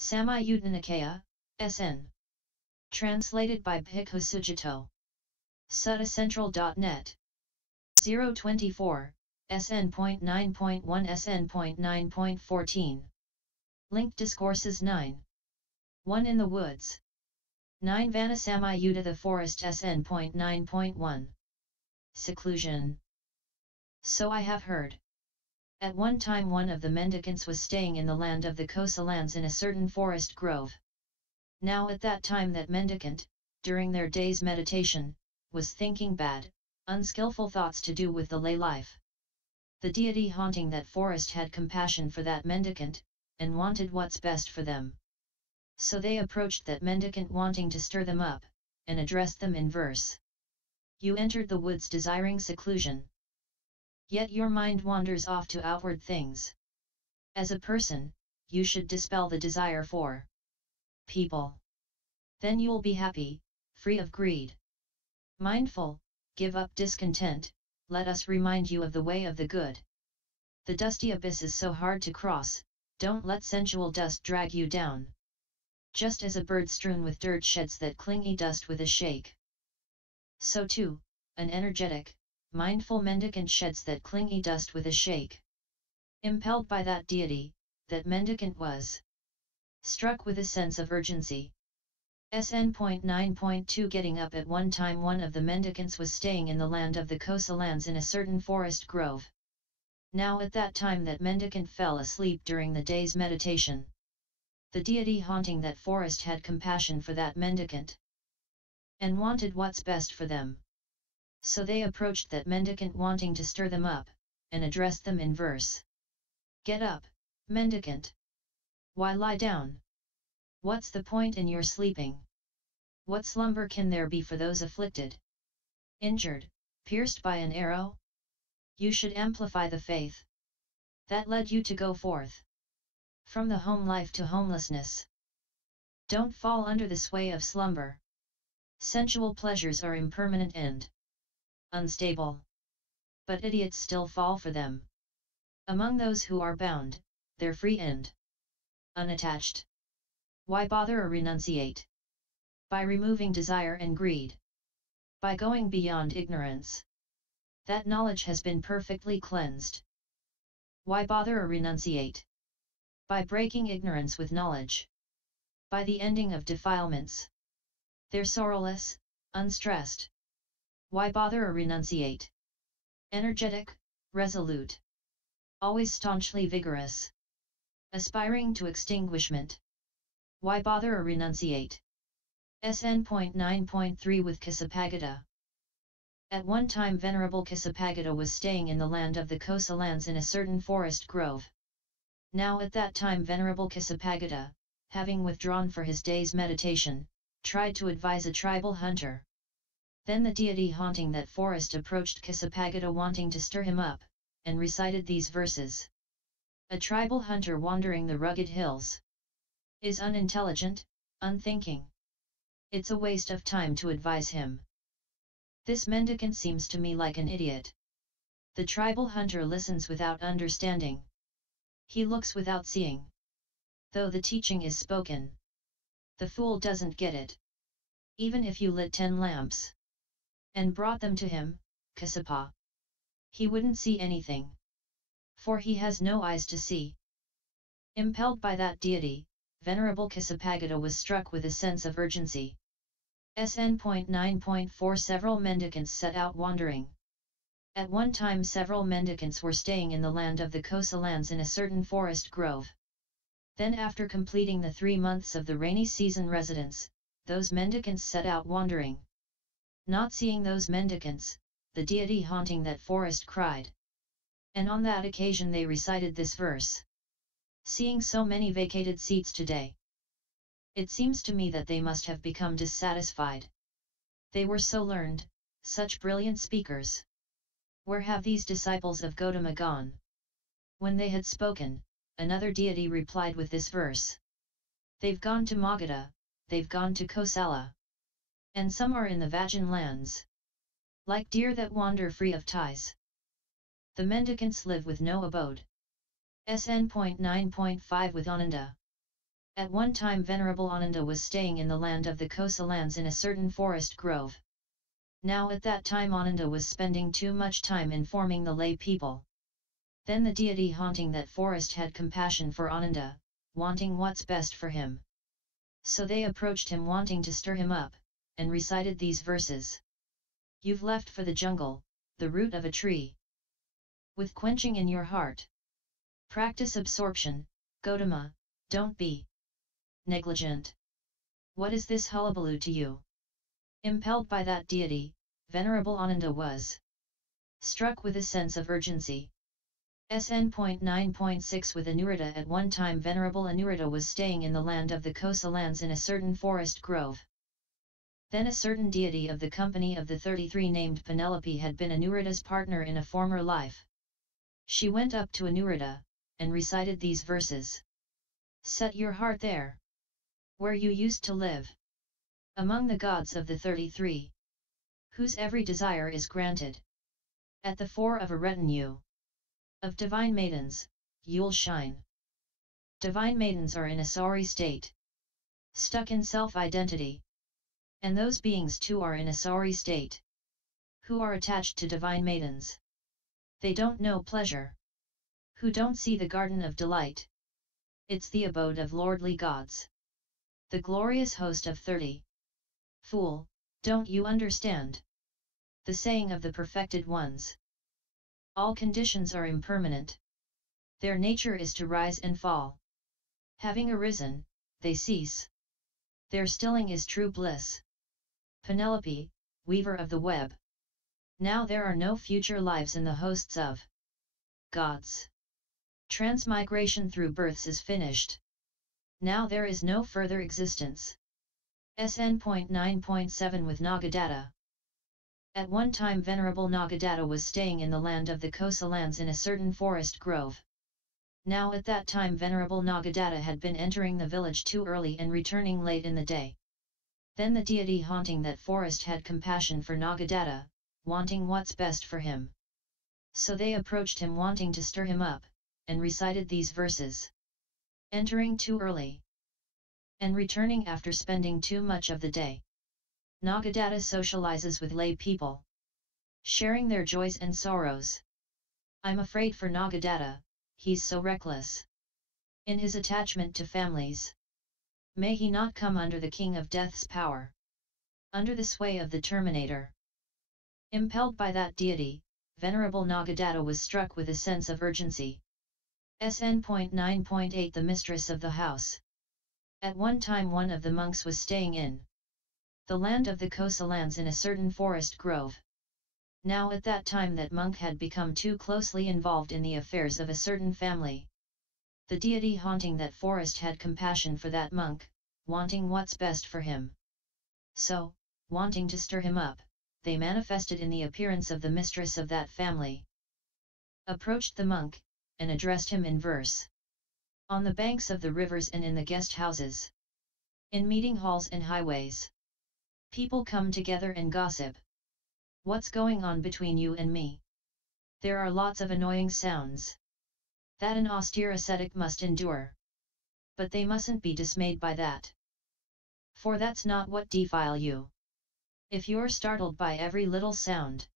Samyutta Nikaya, SN. Translated by Bhikkhu Sujato. Suttacentral.net. 024, SN.9.1-SN.9.14. Linked Discourses 9. 1 in the Woods. 9 Vanasamyutta the Forest SN.9.1. Seclusion. So I have heard. At one time one of the mendicants was staying in the land of the Kosalans in a certain forest grove. Now at that time that mendicant, during their day's meditation, was thinking bad, unskillful thoughts to do with the lay life. The deity haunting that forest had compassion for that mendicant, and wanted what's best for them. So they approached that mendicant wanting to stir them up, and addressed them in verse. You entered the woods desiring seclusion. Yet your mind wanders off to outward things. As a person, you should dispel the desire for people. Then you'll be happy, free of greed. Mindful, give up discontent, let us remind you of the way of the good. The dusty abyss is so hard to cross, don't let sensual dust drag you down. Just as a bird strewn with dirt sheds that clingy dust with a shake. So too, an energetic, mindful mendicant sheds that clingy dust with a shake. Impelled by that deity, that mendicant was struck with a sense of urgency. SN.9.2 Getting up at one time one of the mendicants was staying in the land of the Kosalans in a certain forest grove. Now at that time that mendicant fell asleep during the day's meditation. The deity haunting that forest had compassion for that mendicant, and wanted what's best for them. So they approached that mendicant wanting to stir them up, and addressed them in verse. Get up, mendicant. Why lie down? What's the point in your sleeping? What slumber can there be for those afflicted? Injured, pierced by an arrow? You should amplify the faith that led you to go forth from the home life to homelessness. Don't fall under the sway of slumber. Sensual pleasures are impermanent and unstable. But idiots still fall for them. Among those who are bound, they're free and unattached. Why bother or renunciate? By removing desire and greed. By going beyond ignorance. That knowledge has been perfectly cleansed. Why bother or renunciate? By breaking ignorance with knowledge. By the ending of defilements. They're sorrowless, unstressed. Why bother or renunciate? Energetic, resolute. Always staunchly vigorous. Aspiring to extinguishment. Why bother or renunciate? SN.9.3 with Kisapagata. At one time Venerable Kisapagata was staying in the land of the Kosalans in a certain forest grove. Now at that time Venerable Kisapagata, having withdrawn for his day's meditation, tried to advise a tribal hunter. Then the deity haunting that forest approached Kisapagata wanting to stir him up, and recited these verses. A tribal hunter wandering the rugged hills is unintelligent, unthinking. It's a waste of time to advise him. This mendicant seems to me like an idiot. The tribal hunter listens without understanding. He looks without seeing. Though the teaching is spoken, the fool doesn't get it. Even if you lit 10 lamps and brought them to him, Kasapa, he wouldn't see anything. For he has no eyes to see. Impelled by that deity, Venerable Kisapagata was struck with a sense of urgency. SN.9.4 Several mendicants set out wandering. At one time several mendicants were staying in the land of the Kosalans in a certain forest grove. Then after completing the 3 months of the rainy season residence, those mendicants set out wandering. Not seeing those mendicants, the deity haunting that forest cried. And on that occasion they recited this verse. Seeing so many vacated seats today, it seems to me that they must have become dissatisfied. They were so learned, such brilliant speakers. Where have these disciples of Gautama gone? When they had spoken, another deity replied with this verse. They've gone to Magadha, they've gone to Kosala. And some are in the Vajjan lands. Like deer that wander free of ties. The mendicants live with no abode. SN.9.5 with Ananda. At one time Venerable Ananda was staying in the land of the Kosa lands in a certain forest grove. Now at that time Ananda was spending too much time informing the lay people. Then the deity haunting that forest had compassion for Ananda, wanting what's best for him. So they approached him wanting to stir him up, and recited these verses. You've left for the jungle, the root of a tree. With quenching in your heart. Practice absorption, Gautama, don't be negligent. What is this hullabaloo to you? Impelled by that deity, Venerable Ananda was struck with a sense of urgency. SN.9.6 With Anuruddha. At one time Venerable Anuruddha was staying in the land of the Kosa lands in a certain forest grove. Then a certain deity of the company of the 33 named Penelope had been Anuruddha's partner in a former life. She went up to Anuruddha, and recited these verses. Set your heart there, where you used to live, among the gods of the 33, whose every desire is granted. At the fore of a retinue of divine maidens, you'll shine. Divine maidens are in a sorry state, stuck in self-identity. And those beings too are in a sorry state, who are attached to divine maidens. They don't know pleasure, who don't see the garden of delight. It's the abode of lordly gods, the glorious host of 30. Fool, don't you understand the saying of the perfected ones? All conditions are impermanent. Their nature is to rise and fall. Having arisen, they cease. Their stilling is true bliss. Penelope, weaver of the web. Now there are no future lives in the hosts of gods. Transmigration through births is finished. Now there is no further existence. SN.9.7 With Nagadatta. At one time Venerable Nagadatta was staying in the land of the Kosa lands in a certain forest grove. Now at that time Venerable Nagadatta had been entering the village too early and returning late in the day. Then the deity haunting that forest had compassion for Nagadatta, wanting what's best for him. So they approached him wanting to stir him up, and recited these verses. Entering too early, and returning after spending too much of the day. Nagadatta socializes with lay people, sharing their joys and sorrows. I'm afraid for Nagadatta, he's so reckless in his attachment to families. May he not come under the King of Death's power, under the sway of the Terminator. Impelled by that deity, Venerable Nagadatta was struck with a sense of urgency. SN.9.8 The mistress of the house. At one time one of the monks was staying in the land of the Kosa lands in a certain forest grove. Now at that time that monk had become too closely involved in the affairs of a certain family. The deity haunting that forest had compassion for that monk, wanting what's best for him. So, wanting to stir him up, they manifested in the appearance of the mistress of that family. Approached the monk, and addressed him in verse. On the banks of the rivers and in the guest houses, in meeting halls and highways, people come together and gossip. What's going on between you and me? There are lots of annoying sounds that an austere ascetic must endure. But they mustn't be dismayed by that, for that's not what defile you. If you're startled by every little sound,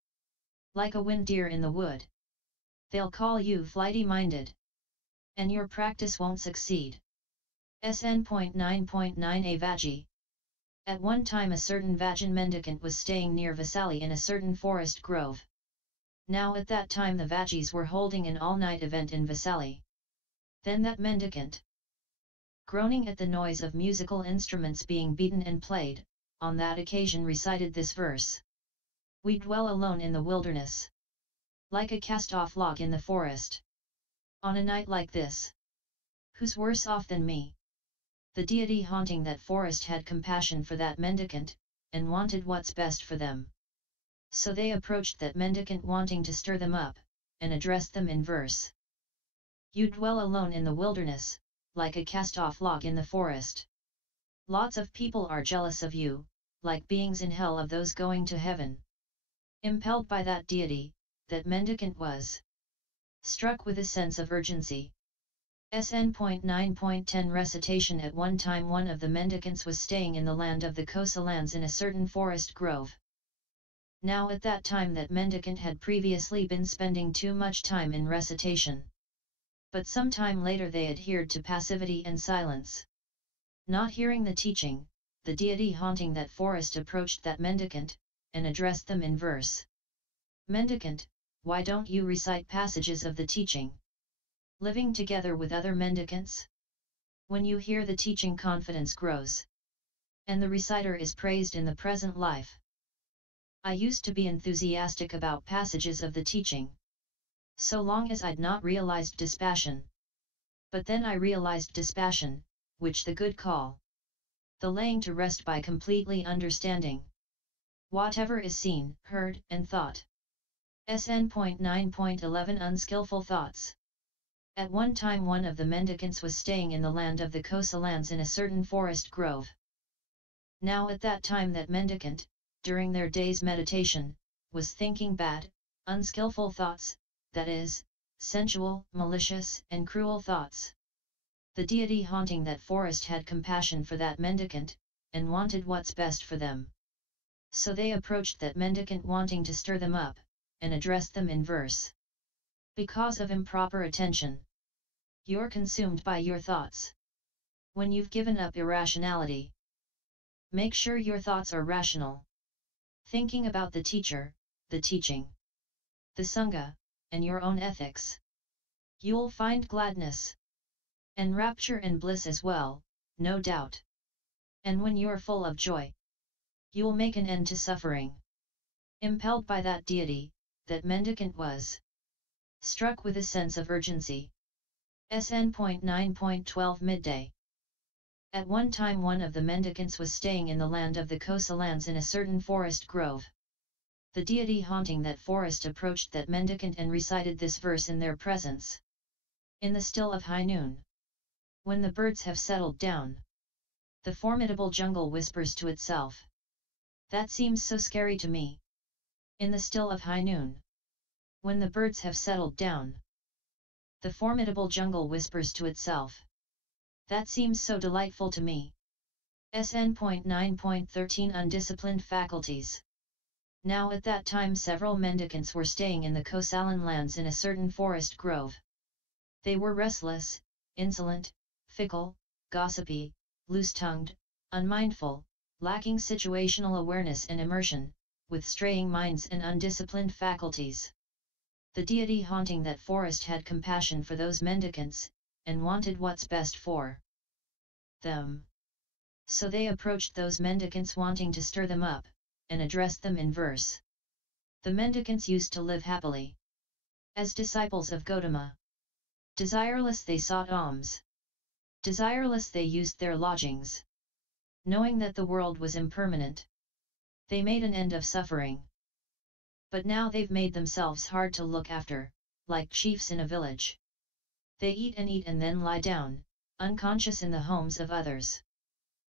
like a wind deer in the wood, they'll call you flighty-minded, and your practice won't succeed. SN.9.9 A Vajji. At one time a certain Vajjan mendicant was staying near Vasali in a certain forest grove. Now at that time the Vajjis were holding an all-night event in Vasali. Then that mendicant, groaning at the noise of musical instruments being beaten and played, on that occasion recited this verse. We dwell alone in the wilderness, like a cast-off log in the forest. On a night like this, who's worse off than me? The deity haunting that forest had compassion for that mendicant, and wanted what's best for them. So they approached that mendicant wanting to stir them up, and addressed them in verse. You dwell alone in the wilderness, like a cast-off log in the forest. Lots of people are jealous of you, like beings in hell of those going to heaven. Impelled by that deity, that mendicant was struck with a sense of urgency. SN.9.10 Recitation. At one time one of the mendicants was staying in the land of the Kosa lands in a certain forest grove. Now at that time that mendicant had previously been spending too much time in recitation. But some time later they adhered to passivity and silence. Not hearing the teaching, the deity haunting that forest approached that mendicant, and addressed them in verse. Mendicant, why don't you recite passages of the teaching? Living together with other mendicants? When you hear the teaching, confidence grows, and the reciter is praised in the present life. I used to be enthusiastic about passages of the teaching, so long as I'd not realized dispassion. But then I realized dispassion, which the good call the laying to rest by completely understanding whatever is seen, heard, and thought. SN.9.11 Unskillful thoughts. At one time one of the mendicants was staying in the land of the Kosa lands in a certain forest grove. Now at that time that mendicant, during their day's meditation, was thinking bad, unskillful thoughts, that is, sensual, malicious, and cruel thoughts. The deity haunting that forest had compassion for that mendicant, and wanted what's best for them. So they approached that mendicant wanting to stir them up, and addressed them in verse. Because of improper attention, you're consumed by your thoughts. When you've given up irrationality, make sure your thoughts are rational. Thinking about the teacher, the teaching, the Sangha, and your own ethics. You'll find gladness, and rapture and bliss as well, no doubt. And when you're full of joy, you'll make an end to suffering. Impelled by that deity, that mendicant was struck with a sense of urgency. SN.9.12 Midday. At one time one of the mendicants was staying in the land of the Kosa lands in a certain forest grove. The deity haunting that forest approached that mendicant and recited this verse in their presence. In the still of high noon, when the birds have settled down, the formidable jungle whispers to itself. That seems so scary to me. In the still of high noon, when the birds have settled down, the formidable jungle whispers to itself. That seems so delightful to me. SN.9.13 Undisciplined faculties. Now at that time several mendicants were staying in the Kosalan lands in a certain forest grove. They were restless, insolent, fickle, gossipy, loose-tongued, unmindful, lacking situational awareness and immersion, with straying minds and undisciplined faculties. The deity haunting that forest had compassion for those mendicants, and wanted what's best for them. So they approached those mendicants wanting to stir them up, and addressed them in verse. The mendicants used to live happily as disciples of Gautama. Desireless they sought alms. Desireless they used their lodgings. Knowing that the world was impermanent, they made an end of suffering. But now they've made themselves hard to look after, like chiefs in a village. They eat and then lie down, unconscious in the homes of others.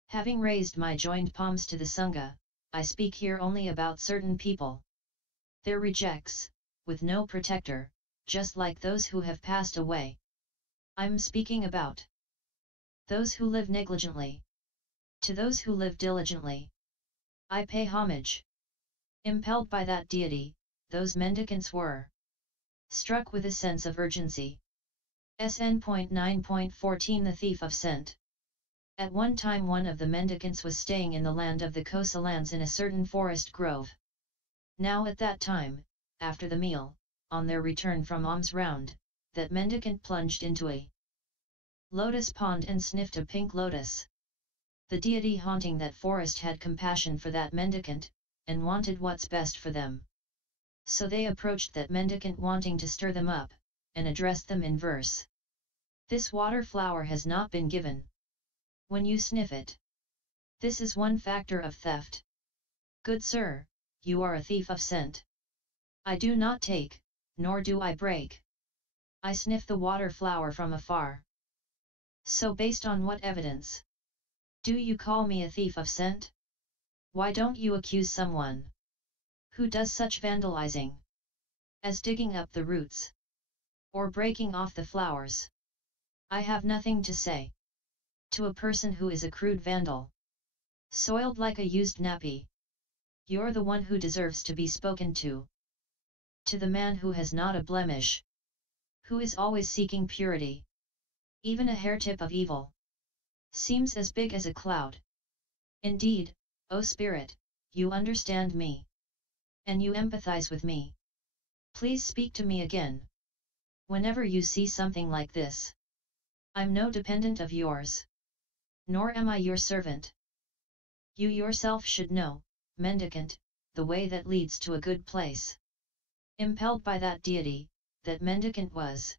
Having raised my joined palms to the Sangha, I speak here only about certain people. They're rejects, with no protector, just like those who have passed away. I'm speaking about those who live negligently. To those who live diligently, I pay homage. Impelled by that deity, those mendicants were struck with a sense of urgency. SN.9.14 The Thief of Scent. At one time one of the mendicants was staying in the land of the Kosa lands in a certain forest grove. Now at that time, after the meal, on their return from alms round, that mendicant plunged into a lotus pond and sniffed a pink lotus. The deity haunting that forest had compassion for that mendicant, and wanted what's best for them. So they approached that mendicant wanting to stir them up, and addressed them in verse. This water flower has not been given. When you sniff it, this is one factor of theft. Good sir, you are a thief of scent. I do not take, nor do I break. I sniff the water flower from afar. So based on what evidence do you call me a thief of scent? Why don't you accuse someone who does such vandalizing as digging up the roots or breaking off the flowers? I have nothing to say. To a person who is a crude vandal, soiled like a used nappy, you're the one who deserves to be spoken to. To the man who has not a blemish, who is always seeking purity, even a hair-tip of evil seems as big as a cloud. Indeed, O Spirit, you understand me, and you empathize with me. Please speak to me again. Whenever you see something like this, I'm no dependent of yours, nor am I your servant. You yourself should know, mendicant, the way that leads to a good place. Impelled by that deity, that mendicant was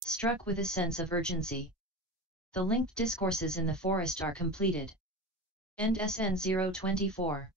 struck with a sense of urgency. The linked discourses in the forest are completed. End SN.9.24